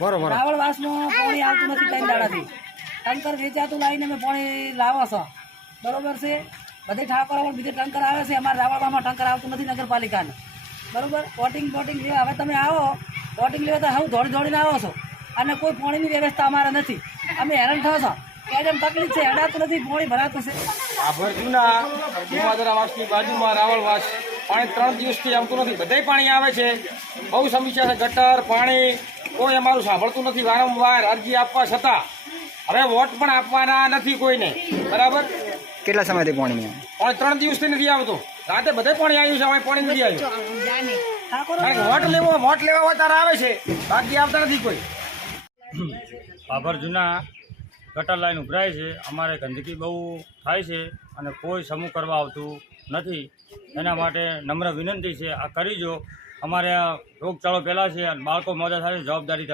બરોબર. રાવળવાસમાં પાણી આવતું નથી 3 દાડાથી. ટંકર વેચાતું લાવીને અમે પાણી લાવો છો, બરોબર છે. બધે ઠાકોરમાં બીજે ટંકર આવે છે, અમારા રાવળવામાં ટંકર આવતું નથી નગરપાલિકાને, બરોબર. બોટિંગ લેવા હવે તમે આવો, બોટિંગ લેવા તો હું દોડીને આવો છો અને કોઈ પાણીની વ્યવસ્થા અમારે નથી. અમે હેરાન થયો છો, કેમ તકલીફ છે, હેડાતું નથી, પાણી ભરાતું છે. આભર જૂના ભીમાદરાવાસની બાજુમાં રાવળવાસ પાણી 3 દિવસથી આવતું નથી. બધાય પાણી આવે છે, બહુ સમસ્યા છે, ગટર પાણી કોઈ અમારું સાંભળતું નથી. વારંવાર અરજી આપવા છતાં હવે વોટ પણ આપવાના નથી કોઈને, બરાબર. કેટલા સમયથી પાણી નહીં આવે? પાણી 3 દિવસથી નથી આવતું. રાતે બધે પાણી આવ્યું છે, હવે પાણી નથી આવ્યું. ઠાકોર કારણ કે વોટ લેવા હોય ત્યારે આવે છે, બાકી આવતા નથી કોઈ. બાબર જૂના ગટર લાઈન ઉભરાય છે, અમારે ગંદકી બહુ થાય છે અને કોઈ સમૂહ કરવા આવતું નથી. એના માટે નમ્ર વિનંતી છે, આ કરી જો. અમારે આ રોગચાળો ફેલાશે અને બાળકો મોજા થાય, જવાબદારી